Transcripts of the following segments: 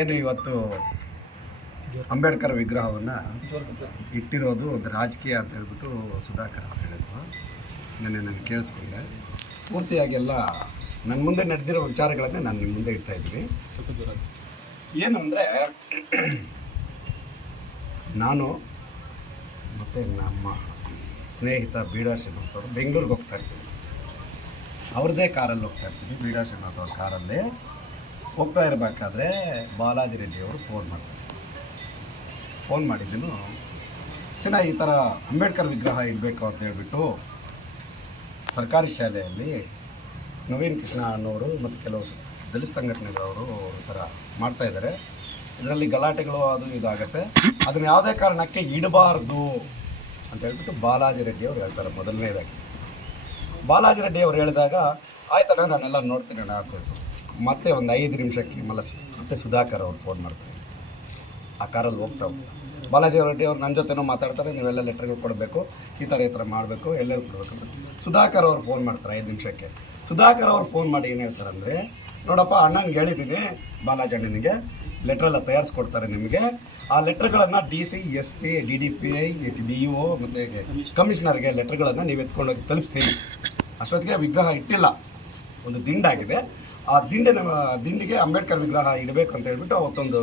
ಏನು ಇವತ್ತು ಅಂಬೇಡ್ಕರ್ ವಿಗ್ರಹವನ್ನು ಇಟ್ಟಿರೋದು ಒಂದು ರಾಜಕೀಯ ಅಂತ ಹೇಳ್ಬಿಟ್ಟು ಸುಧಾಕರ್ ಅವ್ರು ಹೇಳಿದ್ರು. ನೆನ್ನೆ ನಾನು ಕೇಳಿಸ್ಕೊಂಡೆ. ಪೂರ್ತಿಯಾಗಿ ಎಲ್ಲ ನನ್ನ ಮುಂದೆ ನಡೆದಿರೋ ವಿಚಾರಗಳನ್ನೇ ನಾನು ನಿಮ್ಮ ಮುಂದೆ ಇಡ್ತಾ ಇದ್ದೀನಿ. ಏನು ಅಂದರೆ, ನಾನು ಮತ್ತು ನಮ್ಮ ಸ್ನೇಹಿತ ಬೀಡಾ ಶ್ರೀನಿವಾಸ್ ಅವರು ಬೆಂಗಳೂರಿಗೆ ಹೋಗ್ತಾ ಇರ್ತೀನಿ. ಅವ್ರದ್ದೇ ಕಾರಲ್ಲಿ ಹೋಗ್ತಾ ಇರ್ತೀನಿ, ಬೀಡಾ ಶ್ರೀನಿವಾಸ್ ಅವ್ರ ಕಾರಲ್ಲಿ. ಹೋಗ್ತಾ ಇರಬೇಕಾದ್ರೆ ಬಾಲಾಜಿ ರೆಡ್ಡಿ ಅವರು ಫೋನ್ ಮಾಡ್ತಾರೆ. ಫೋನ್ ಮಾಡಿದ್ದನು ಸಿನ, ಈ ಥರ ಅಂಬೇಡ್ಕರ್ ವಿಗ್ರಹ ಇಡಬೇಕು ಅಂತ ಹೇಳ್ಬಿಟ್ಟು ಸರ್ಕಾರಿ ಶಾಲೆಯಲ್ಲಿ ನವೀನ್ ಕೃಷ್ಣ ಅನ್ನೋರು ಮತ್ತು ಕೆಲವು ದಲಿತ ಸಂಘಟನೆಗಳವರು ಈ ಥರ ಮಾಡ್ತಾ ಇದ್ದಾರೆ. ಇದರಲ್ಲಿ ಗಲಾಟೆಗಳು ಅದು ಇದಾಗತ್ತೆ ಅದನ್ನು ಯಾವುದೇ ಕಾರಣಕ್ಕೆ ಇಡಬಾರ್ದು ಅಂತ ಹೇಳ್ಬಿಟ್ಟು ಬಾಲಾಜಿ ರೆಡ್ಡಿ ಅವರು ಹೇಳ್ತಾರೆ ಮೊದಲನೇದಾಗಿ. ಬಾಲಾಜಿ ರೆಡ್ಡಿ ಅವರು ಹೇಳಿದಾಗ, ಆಯ್ತಣ್ಣ, ನಾನೆಲ್ಲ ನೋಡ್ತೀನಿ ಅಣ್ಣ ಹಾಕೋದು ಮತ್ತೆ ಒಂದು ಐದು ನಿಮಿಷಕ್ಕೆ ಮಲ್ಲ ಮತ್ತೆ ಸುಧಾಕರ್ ಅವ್ರು ಫೋನ್ ಮಾಡ್ತಾರೆ. ಆ ಕಾರಲ್ಲಿ ಹೋಗ್ತಾ ಬಾಲಾಜಿ ರೆಡ್ಡಿ ಅವ್ರು ನನ್ನ ಜೊತೆನೂ ಮಾತಾಡ್ತಾರೆ, ನೀವೆಲ್ಲ ಲೆಟರ್ಗಳು ಕೊಡಬೇಕು, ಈ ಥರ ಈ ಥರ ಮಾಡಬೇಕು, ಎಲ್ಲರೂ ಕೊಡಬೇಕು ಸುಧಾಕರ್ ಅವ್ರು ಫೋನ್ ಮಾಡ್ತಾರೆ ಐದು ನಿಮಿಷಕ್ಕೆ. ಸುಧಾಕರ್ ಅವ್ರು ಫೋನ್ ಮಾಡಿ ಏನು ಹೇಳ್ತಾರೆ ಅಂದರೆ ನೋಡಪ್ಪ, ಅಣ್ಣನಿಗೆ ಹೇಳಿದ್ದೀನಿ ಬಾಲಾಜಿ ಅಣ್ಣನಿಗೆ. ಲೆಟ್ರೆಲ್ಲ ತಯಾರಿಸ್ಕೊಡ್ತಾರೆ ನಿಮಗೆ. ಆ ಲೆಟ್ರ್ಗಳನ್ನು D C S P D D P I D O ಮತ್ತು ಕಮಿಷನರ್ಗೆ ಲೆಟ್ರ್ಗಳನ್ನು ನೀವು ಎತ್ಕೊಂಡೋಗಿ ತಲುಪಿಸಿ. ಅಷ್ಟೊತ್ತಿಗೆ ವಿಗ್ರಹ ಇಟ್ಟಿಲ್ಲ. ಒಂದು ದಿಂಡಾಗಿದೆ ಆ ದಿಂಡಿನ ದಿಂಡಿಗೆ ಅಂಬೇಡ್ಕರ್ ವಿಗ್ರಹ ಇಡಬೇಕು ಅಂತ ಹೇಳ್ಬಿಟ್ಟು ಅವತ್ತೊಂದು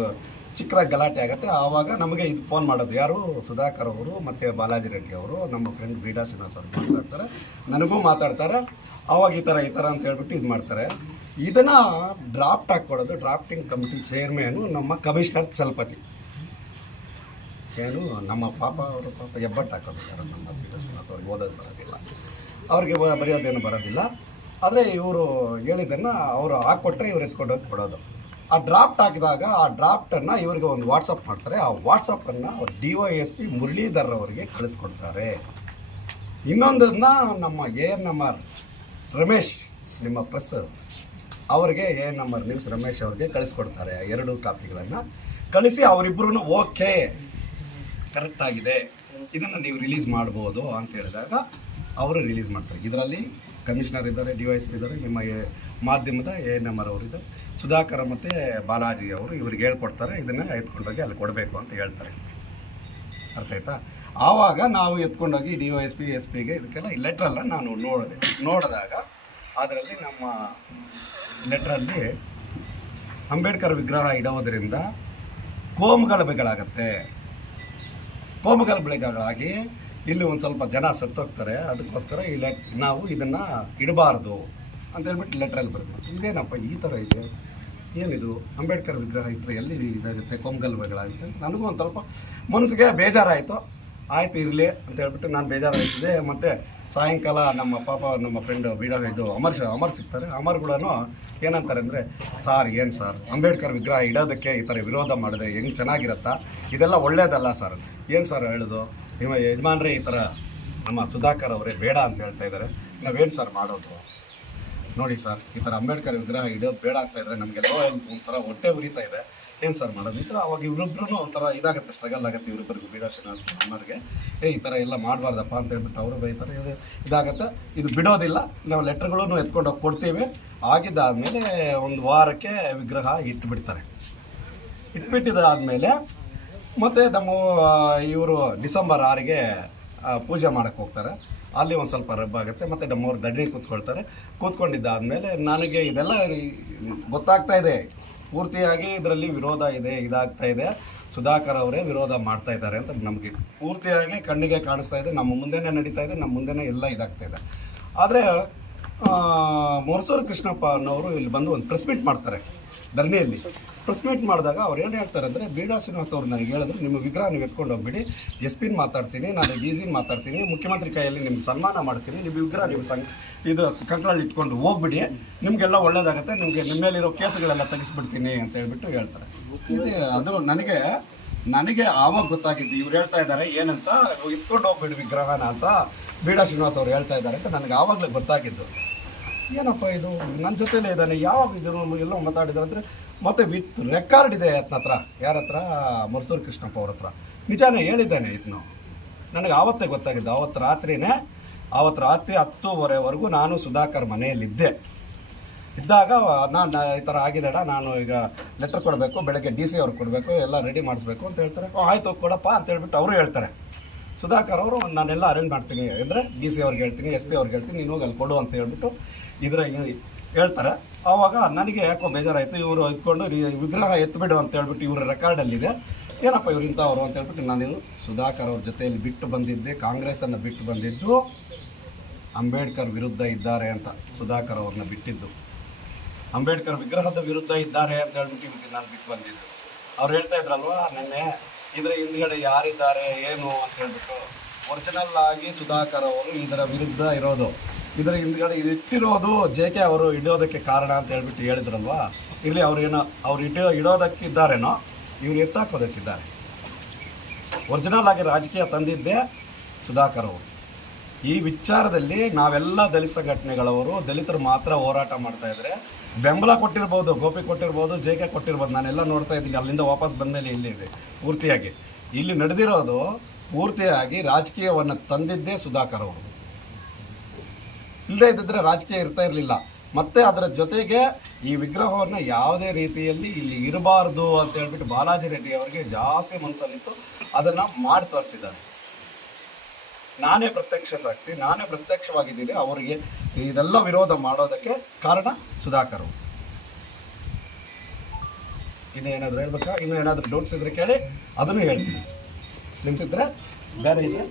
ಚಿಕ್ಕದಾಗಿ ಗಲಾಟೆ ಆಗುತ್ತೆ. ಆವಾಗ ನಮಗೆ ಇದು ಫೋನ್ ಮಾಡೋದು ಯಾರು? ಸುಧಾಕರ್ ಅವರು ಮತ್ತು ಬಾಲಾಜಿ ರೆಡ್ಡಿ ಅವರು, ನಮ್ಮ ಫ್ರೆಂಡ್ ಬೀಡಾ ಸಿನ್ಹಾಸ್ ಮಾತಾಡ್ತಾರೆ. ನನಗೂ ಮಾತಾಡ್ತಾರೆ. ಆವಾಗ ಈ ಥರ ಈ ಥರ ಅಂತ ಹೇಳ್ಬಿಟ್ಟು ಇದು ಮಾಡ್ತಾರೆ. ಇದನ್ನು ಡ್ರಾಫ್ಟ್ ಹಾಕ್ಕೊಡೋದು ಡ್ರಾಫ್ಟಿಂಗ್ ಕಮಿಟಿ ಚೇರ್ಮೇನು ನಮ್ಮ ಕಮಿಷನರ್ ಚಲಪತಿ. ಏನು, ನಮ್ಮ ಪಾಪ ಅವರು ಪಾಪ ಎಬ್ಬಟ್ಟು ಹಾಕೋದು ಯಾರು? ನಮ್ಮ ಬೀಡಾ ಸಿನ್ಹಾಸ್ ಅವ್ರಿಗೆ ಓದೋದು ಬರೋದಿಲ್ಲ. ಅವ್ರಿಗೆ ಬರೆಯೋದೇನು ಬರೋದಿಲ್ಲ. ಆದರೆ ಇವರು ಹೇಳಿದ್ದನ್ನು ಅವರು ಹಾಕ್ಕೊಟ್ರೆ ಇವ್ರು ಎತ್ಕೊಂಡು ಹೋಗಿ ಕೊಡೋದು ಆ ಡ್ರಾಫ್ಟ್ ಹಾಕಿದಾಗ ಆ ಡ್ರಾಫ್ಟನ್ನು ಇವರಿಗೆ ಒಂದು ವಾಟ್ಸಪ್ ಮಾಡ್ತಾರೆ. ಆ ವಾಟ್ಸಪ್ಪನ್ನು D Y S P Muralidhar ಅವರಿಗೆ ಕಳಿಸ್ಕೊಡ್ತಾರೆ. ಇನ್ನೊಂದನ್ನ ನಮ್ಮ A N M R Ramesh, ನಿಮ್ಮ ಪ್ರೆಸ್ ಅವರಿಗೆ A N M R news Ramesh ಅವ್ರಿಗೆ ಕಳಿಸ್ಕೊಡ್ತಾರೆ ಎರಡು ಕಾಪಿಗಳನ್ನು. ಕಳಿಸಿ ಅವರಿಬ್ಬರೂ ಓಕೆ. ಕರೆಕ್ಟಾಗಿದೆ ಇದನ್ನು ನೀವು ರಿಲೀಸ್ ಮಾಡ್ಬೋದು ಅಂತ ಹೇಳಿದಾಗ ಅವರು ರಿಲೀಸ್ ಮಾಡ್ತಾರೆ. ಇದರಲ್ಲಿ ಕಮಿಷನರ್ ಇದ್ದಾರೆ, ಡಿ ವೈ ಎಸ್ ಪಿ ಇದ್ದಾರೆ, ನಿಮ್ಮ ಮಾಧ್ಯಮದ A N M R Sudhakar ಮತ್ತು ಬಾಲಾಜಿ ಅವರು ಇವ್ರಿಗೆ ಹೇಳ್ಕೊಡ್ತಾರೆ, ಇದನ್ನು ಎತ್ಕೊಂಡೋಗಿ ಅಲ್ಲಿ ಕೊಡಬೇಕು ಅಂತ ಹೇಳ್ತಾರೆ. ಅರ್ಥ ಆಯ್ತಾ? ಆವಾಗ ನಾವು ಎತ್ಕೊಂಡೋಗಿ D Y S P, S ಪಿಗೆ ಇದಕ್ಕೆಲ್ಲ ಲೆಟ್ರೆಲ್ಲ ನಾನು ನೋಡಿದೆ. ನೋಡಿದಾಗ ಅದರಲ್ಲಿ ನಮ್ಮ ಲೆಟ್ರಲ್ಲಿ ಅಂಬೇಡ್ಕರ್ ವಿಗ್ರಹ ಇಡುವುದರಿಂದ ಕೋಮುಗಲಭೆಗಳಾಗತ್ತೆ. ಕೋಮುಗಲಭೆಗಳಾಗಿ ಇಲ್ಲಿ ಒಂದು ಸ್ವಲ್ಪ ಜನ ಸತ್ತೋಗ್ತಾರೆ, ಅದಕ್ಕೋಸ್ಕರ ಈ ಲೆಟ್ ನಾವು ಇದನ್ನು ಇಡಬಾರ್ದು ಅಂತ ಹೇಳ್ಬಿಟ್ಟು ಲೆಟ್ರಲ್ಲಿ ಬರುತ್ತೆ. ಇದೇನಪ್ಪ ಈ ಥರ ಇದೆ? ಏನಿದು? ಅಂಬೇಡ್ಕರ್ ವಿಗ್ರಹ ಇಟ್ಟರೆ ಎಲ್ಲಿ ಇದಾಗುತ್ತೆ? ಅಂತ. ನನಗೂ ಒಂದು ಸ್ವಲ್ಪ ಮನಸ್ಸಿಗೆ ಬೇಜಾರಾಯಿತು. ಆಯ್ತು, ಇರಲಿ ಅಂತ ಹೇಳ್ಬಿಟ್ಟು ನಾನು ಬೇಜಾರಾಗ್ತಿದೆ ಮತ್ತು ಸಾಯಂಕಾಲ ನಮ್ಮ ಪಾಪ ನಮ್ಮ ಫ್ರೆಂಡ್ ಬೀಡ ಇದು ಅಮರ್ ಅಮರ್ ಸಿಗ್ತಾರೆ. ಅಮರ್ ಕೂಡ ಏನಂತಾರೆ ಅಂದರೆ, ಸಾರ್, ಏನು ಸರ್? ಅಂಬೇಡ್ಕರ್ ವಿಗ್ರಹ ಇಡೋದಕ್ಕೆ ಈ ಥರ ವಿರೋಧ ಮಾಡಿದೆ ಹೆಂಗೆ ಚೆನ್ನಾಗಿರುತ್ತಾ? ಇದೆಲ್ಲ ಒಳ್ಳೆಯದಲ್ಲ ಸರ್. ಏನು ಸರ್ ಹೇಳೋದು? ನಿಮ್ಮ ಯಜಮಾನ್ರೇ ಈ ಥರ ನಮ್ಮ ಸುಧಾಕರ್ ಅವರೇ ಬೇಡ ಅಂತ ಹೇಳ್ತಾ ಇದ್ದಾರೆ. ನಾವೇನು ಸರ್ ಮಾಡೋದು. ನೋಡಿ ಸರ್, ಈ ಥರ ಅಂಬೇಡ್ಕರ್ ವಿಗ್ರಹ ಇಡೋದು ಬೇಡ ಆಗ್ತಾ ಇದ್ರೆ ಏನು ಒಂಥರ ಹೊಟ್ಟೆ ಉರಿತಾ ಇದೆ. ಏನು ಸರ್ ಮಾಡೋದು? ಈ ಥರ ಅವಾಗ ಇವರಿಬ್ರು ಒಂಥರ ಇದಾಗುತ್ತೆ ಸ್ಟ್ರಗಲ್ ಆಗುತ್ತೆ ಇವರಿಬ್ಬರಿಗೂ ಬೀಡಾ ಶ್ರೀನಿವಾಸ ಅಮ್ಮರಿಗೆ ಏ, ಈ ಥರ ಎಲ್ಲ ಮಾಡಬಾರ್ದಪ್ಪ ಅಂತ ಹೇಳ್ಬಿಟ್ಟು ಅವರು ಬೈತಾರೆ. ಇದು ಇದಾಗುತ್ತೆ. ಇದು ಬಿಡೋದಿಲ್ಲ. ನಾವು ಲೆಟ್ರ್ಗಳನ್ನು ಎತ್ಕೊಂಡು ಹೋಗಿ ಕೊಡ್ತೀವಿ. ಆಗಿದ್ದಾದಮೇಲೆ ಒಂದು ವಾರಕ್ಕೆ ವಿಗ್ರಹ ಇಟ್ಬಿಡ್ತಾರೆ. ಇಟ್ಬಿಟ್ಟಿದ್ದಾದಮೇಲೆ ಮತ್ತು ನಮ್ಮ ಇವರು ಡಿಸೆಂಬರ್ ಆರಿಗೆ ಪೂಜೆ ಮಾಡೋಕ್ಕೆ ಹೋಗ್ತಾರೆ. ಅಲ್ಲಿ ಒಂದು ಸ್ವಲ್ಪ ರಬ್ ಆಗುತ್ತೆ, ಮತ್ತು ನಮ್ಮವ್ರು ದಡ್ಡಿ ಕೂತ್ಕೊಳ್ತಾರೆ. ಕೂತ್ಕೊಂಡಿದ್ದಾದಮೇಲೆ ನನಗೆ ಇದೆಲ್ಲ ಗೊತ್ತಾಗ್ತಾ ಇದೆ. ಪೂರ್ತಿಯಾಗಿ ಇದರಲ್ಲಿ ವಿರೋಧ ಇದೆ, ಇದಾಗ್ತಾ ಇದೆ. ಸುಧಾಕರ್ ಅವರೇ ವಿರೋಧ ಮಾಡ್ತಾ ಇದ್ದಾರೆ ಅಂತ ನಮಗೆ ಪೂರ್ತಿಯಾಗಿ ಕಣ್ಣಿಗೆ ಕಾಣಿಸ್ತಾ ಇದೆ. ನಮ್ಮ ಮುಂದೆನೇ ನಡೀತಾ ಇದೆ, ನಮ್ಮ ಮುಂದೆನೇ ಎಲ್ಲ ಇದಾಗ್ತಾ ಇದೆ. ಆದರೆ ಮೊರಸೂರು ಕೃಷ್ಣಪ್ಪ ಅನ್ನೋರು ಇಲ್ಲಿ ಬಂದು ಒಂದು ಪ್ರೆಸ್ ಮೀಟ್ ಮಾಡ್ತಾರೆ, ಧರಣಿಯಲ್ಲಿ. ಪ್ರೆಸ್ ಮೀಟ್ ಮಾಡಿದಾಗ ಅವ್ರು ಏನು ಹೇಳ್ತಾರೆ ಅಂದರೆ, ಬೀಡಾ ಶ್ರೀನಿವಾಸ ಅವ್ರು ನನಗೆ ಹೇಳಿದ್ರು, ನಿಮ್ಮ ವಿಗ್ರಹ ನೀವು ಎತ್ಕೊಂಡು ಹೋಗ್ಬಿಡಿ ಎಸ್ ಪಿನ್ ಮಾತಾಡ್ತೀನಿ, ನಾನು ಡಿ ಮಾತಾಡ್ತೀನಿ, ಮುಖ್ಯಮಂತ್ರಿ ಕೈಯಲ್ಲಿ ನಿಮ್ಗೆ ಸನ್ಮಾನ ಮಾಡಿಸ್ತೀನಿ, ನಿಮ್ಮ ವಿಗ್ರಹ ನೀವು ಸಂ ಇದು ಕಂಕಳಲ್ಲಿ ಇಟ್ಕೊಂಡು ಹೋಗ್ಬಿಡಿ, ನಿಮಗೆಲ್ಲ ಒಳ್ಳೇದಾಗುತ್ತೆ, ನಿಮಗೆ ನಿಮ್ಮ ಮೇಲಿರೋ ಕೇಸುಗಳೆಲ್ಲ ತೆಗಿಸ್ಬಿಡ್ತೀನಿ ಅಂತ ಹೇಳ್ಬಿಟ್ಟು ಹೇಳ್ತಾರೆ. ಅದು ನನಗೆ ನನಗೆ ಆವಾಗ ಗೊತ್ತಾಗಿದ್ದು, ಇವ್ರು ಹೇಳ್ತಾ ಇದ್ದಾರೆ, ಏನಂತ ಇಟ್ಕೊಂಡು ಹೋಗ್ಬಿಡಿ ವಿಗ್ರಹನ ಅಂತ. ಬೀಡಾ ಶ್ರೀನಿವಾಸ್ ಅವರು ಹೇಳ್ತಾ ಇದ್ದಾರೆ ಅಂತ ನನಗೆ ಆವಾಗಲೇ ಗೊತ್ತಾಗಿದ್ದು. ಏನಪ್ಪ ಇದು? ನನ್ನ ಜೊತೆಲೇ ಇದ್ದಾನೆ, ಯಾವಾಗ ಇದನ್ನು ಎಲ್ಲ ಮಾತಾಡಿದ್ರು ಅಂದರೆ ಮತ್ತೆ ವಿತ್ ರೆಕಾರ್ಡ್ ಇದೆ ಆತನ ಹತ್ರ. ಯಾರ ಹತ್ರ? ಮರ್ಸೂರು ಕೃಷ್ಣಪ್ಪ ಅವ್ರ ಹತ್ರ. ನಿಜಾನೇ ಹೇಳಿದ್ದಾನೆ ಇದನ್ನು ನನಗೆ ಆವತ್ತೇ ಗೊತ್ತಾಗಿದ್ದು ಆವತ್ತು ರಾತ್ರಿನೇ ಆವತ್ತು ರಾತ್ರಿ ಹತ್ತೂವರೆವರೆಗೂ ನಾನು ಸುಧಾಕರ್ ಮನೆಯಲ್ಲಿದ್ದೆ. ಇದ್ದಾಗ ನಾನು ಈ ಥರ ಆಗಿದೆಡ, ನಾನು ಈಗ ಲೆಟ್ರ್ ಕೊಡಬೇಕು, ಬೆಳಗ್ಗೆ ಡಿ ಸಿ ಅವ್ರಿಗೆ ಕೊಡಬೇಕು, ಎಲ್ಲ ರೆಡಿ ಮಾಡಿಸ್ಬೇಕು ಅಂತ ಹೇಳ್ತಾರೆ. ಆಯ್ತು, ಕೊಡಪ್ಪ ಅಂತ ಹೇಳ್ಬಿಟ್ಟು ಅವರು ಹೇಳ್ತಾರೆ. ಸುಧಾಕರ್ ಅವರು, ನಾನೆಲ್ಲ ಅರೇಂಜ್ ಮಾಡ್ತೀನಿ. ಅಂದರೆ ಡಿ ಸಿ ಅವ್ರಿಗೆ ಹೇಳ್ತೀನಿ ಎಸ್ ಪಿ ಅವ್ರಿಗೆ ಹೇಳ್ತೀನಿ, ನೀನು ಅಲ್ಲಿ ಕೊಡು ಅಂತ ಹೇಳ್ಬಿಟ್ಟು ಇದರ ಹೇಳ್ತಾರೆ. ಆವಾಗ ನನಗೆ ಯಾಕೋ ಬೇಜಾರಾಯಿತು, ಇವರು ಇಟ್ಕೊಂಡು ವಿಗ್ರಹ ಎತ್ತಬಿಡು ಅಂತ ಹೇಳ್ಬಿಟ್ಟು ಇವ್ರ ರೆಕಾರ್ಡಲ್ಲಿದೆ ಏನಪ್ಪ ಇವ್ರು ಇಂಥವ್ರು ಅಂತ ಹೇಳ್ಬಿಟ್ಟು ನಾನು ಸುಧಾಕರ್ ಅವ್ರ ಜೊತೆಯಲ್ಲಿ ಬಿಟ್ಟು ಬಂದಿದ್ದೆ ಕಾಂಗ್ರೆಸ್ಸನ್ನು ಬಿಟ್ಟು ಬಂದಿದ್ದು, ಅಂಬೇಡ್ಕರ್ ವಿರುದ್ಧ ಇದ್ದಾರೆ ಅಂತ ಸುಧಾಕರ್ ಅವ್ರನ್ನ ಬಿಟ್ಟಿದ್ದು. ಅಂಬೇಡ್ಕರ್ ವಿಗ್ರಹದ ವಿರುದ್ಧ ಇದ್ದಾರೆ ಅಂತ ಹೇಳ್ಬಿಟ್ಟು ಇವತ್ತು ನಾನು ಬಿಟ್ಟು ಬಂದಿದ್ದು. ಅವ್ರು ಹೇಳ್ತಾ ಇದ್ರಲ್ವಾ, ನೆನ್ನೆ ಇದರ ಹಿಂದ್ಗಡೆ ಯಾರಿದ್ದಾರೆ, ಏನು ಅಂತ ಹೇಳ್ಬಿಟ್ಟು ಒರಿಜಿನಲ್ ಆಗಿ ಸುಧಾಕರ್ ಅವರು ಇದರ ವಿರುದ್ಧ ಇರೋದು. ಇದರ ಹಿಂದ್ಗಡೆ ಇದು ಇಟ್ಟಿರೋದು ಜೆ ಕೆ ಅವರು ಇಡೋದಕ್ಕೆ ಕಾರಣ ಅಂತ ಹೇಳ್ಬಿಟ್ಟು ಹೇಳಿದ್ರಲ್ವಾ? ಇಲ್ಲಿ ಅವ್ರೇನೋ ಅವ್ರು ಇಡೋ ಇಡೋದಕ್ಕಿದ್ದಾರೇನೋ ಇವ್ರು ಎತ್ತಾಕೋದಕ್ಕಿದ್ದಾರೆ. ಒರಿಜಿನಲ್ ಆಗಿ ರಾಜಕೀಯ ತಂದಿದ್ದೇ ಸುಧಾಕರ್ ಅವರು. ಈ ವಿಚಾರದಲ್ಲಿ ನಾವೆಲ್ಲ ದಲಿತ ಘಟನೆಗಳವರು ದಲಿತರು ಮಾತ್ರ ಹೋರಾಟ ಮಾಡ್ತಾ ಇದ್ರೆ, ಬೆಂಬಲ ಕೊಟ್ಟಿರ್ಬೋದು, ಗೋಪಿ ಕೊಟ್ಟಿರ್ಬೋದು, ಜೆ ಕೆ ಕೊಟ್ಟಿರ್ಬೋದು, ನಾನೆಲ್ಲ ನೋಡ್ತಾ ಇದ್ದೀನಿ, ಅಲ್ಲಿಂದ ವಾಪಸ್ ಬಂದಮೇಲೆ ಇಲ್ಲಿ ಇದೆ, ಪೂರ್ತಿಯಾಗಿ. ಇಲ್ಲಿ ನಡೆದಿರೋದು ಪೂರ್ತಿಯಾಗಿ ರಾಜಕೀಯವನ್ನು ತಂದಿದ್ದೇ ಸುಧಾಕರ್ ಅವರು. ಇಲ್ಲದೇ ಇದ್ದಿದ್ರೆ ರಾಜಕೀಯ ಇರ್ತಾ ಇರಲಿಲ್ಲ. ಮತ್ತು ಅದರ ಜೊತೆಗೆ ಈ ವಿಗ್ರಹವನ್ನು ಯಾವುದೇ ರೀತಿಯಲ್ಲಿ ಇಲ್ಲಿ ಇರಬಾರ್ದು ಅಂತ ಹೇಳ್ಬಿಟ್ಟು ಬಾಲಾಜಿ ರೆಡ್ಡಿ ಅವರಿಗೆ ಜಾಸ್ತಿ ಮನಸ್ಸಲ್ಲಿತ್ತು ಅದನ್ನು ಮಾಡಿ ತೋರಿಸಿದ್ದಾರೆ. ನಾನೇ ಪ್ರತ್ಯಕ್ಷ ಸಾಕ್ತಿ, ನಾನೇ ಪ್ರತ್ಯಕ್ಷವಾಗಿದ್ದೀನಿ, ಅವರಿಗೆ ಇದೆಲ್ಲ ವಿರೋಧ ಮಾಡೋದಕ್ಕೆ ಕಾರಣ ಸುಧಾಕರ್. ಇನ್ನು ಏನಾದರೂ ಹೇಳ್ಬೇಕಾ? ಇನ್ನು ಏನಾದರೂ ಡೌಟ್ಸ್ ಇದ್ರೆ ಕೇಳಿ, ಅದನ್ನು ಹೇಳ್ತೀನಿ. ನಿಮ್ಸಿದ್ರೆ ಬೇರೆ ಇದೆ